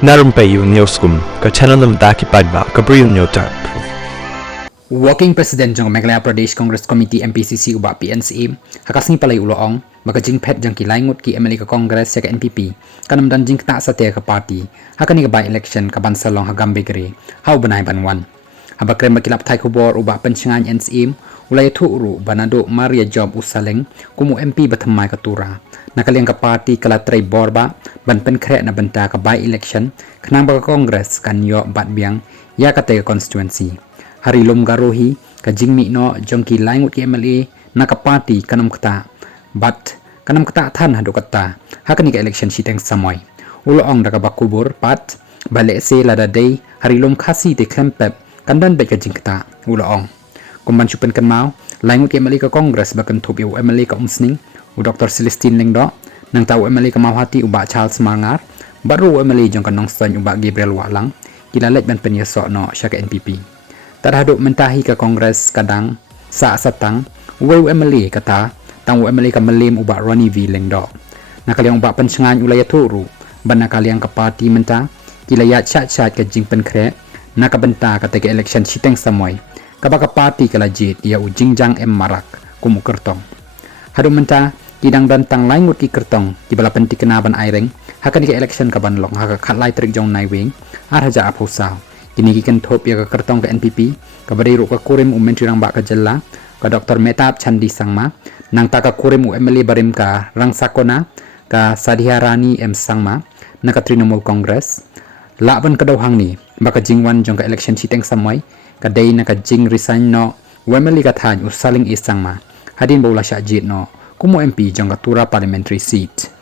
Narumpayu Newsroom, ka channel ng Daki Padba, Gabriel Newtap. Working President jong Meghalaya Pradesh Congress Committee MPCC uba PNC hakasni palay uloong magajing pet jang kilaingut ki MLA ka Congress ya ka NPP kanam dan jing kna sa te ka party hakani ka by election ka bansalong hagambe gre hau banai banwan habakre makilap thai khobor uba pensingan NCM ulay thuru banado Maria Job usaleng kumu MP bathamai ka tura nakaliang ka party kala tray borba ban penkre na banta ka by election kanang ba ka Congress kanyo batbiang ya ka te constituency hari lom garohi ka jingmi no jongki laingut ki MLA na ka party kanam kata but kanam kata than hadu kata hakani ka election siteng samoy uloong daga bakubur pat bale se lada day hari lom khasi te klempep kandan be ka jingkata uloong kumban chupen kan mau laingut ki MLA ka Congress bakan thop yu MLA ka umsning u Dr. Celestine Lengdo nang tau MLA ka Mawhati uba Charles Mangar baru MLA jong kanong stan uba Gabriel Walang kilalet ban penyesok no sya ka NPP terhadap mentahi ke Kongres kadang saat satang UMLA kata tang UMLA ka melim uba Ronnie V Lengdo nakaliang uba pensengan ulaya turu ban nakaliang ke parti menta kilayat chat-chat ke jing penkre nakabenta kata ke election siteng samoy kabaka parti kalajit ia ujingjang marak kumu kertong hadu menta kidang dan tang laingut ki kertong di bala penti kenaban aireng hakan ke election ka banlong haka khatlai trik jong naiwing arhaja apusau kini kikan thop ya ka kertong ka NPP ka bariru ka kurim menteri rang ba ka jella ka Dr. Metap Chandi Sangma nang ta ka kurim MLA barim ka rang sakona ka Sadhiarani M Sangma na ka Trinamool Congress laban ka daw hang ni baka jingwan jong ka election siteng samoy ka day na ka jing resign no MLA ka than usaling isangma hadin bola sya jit no kumu MP jong ka tura parliamentary seat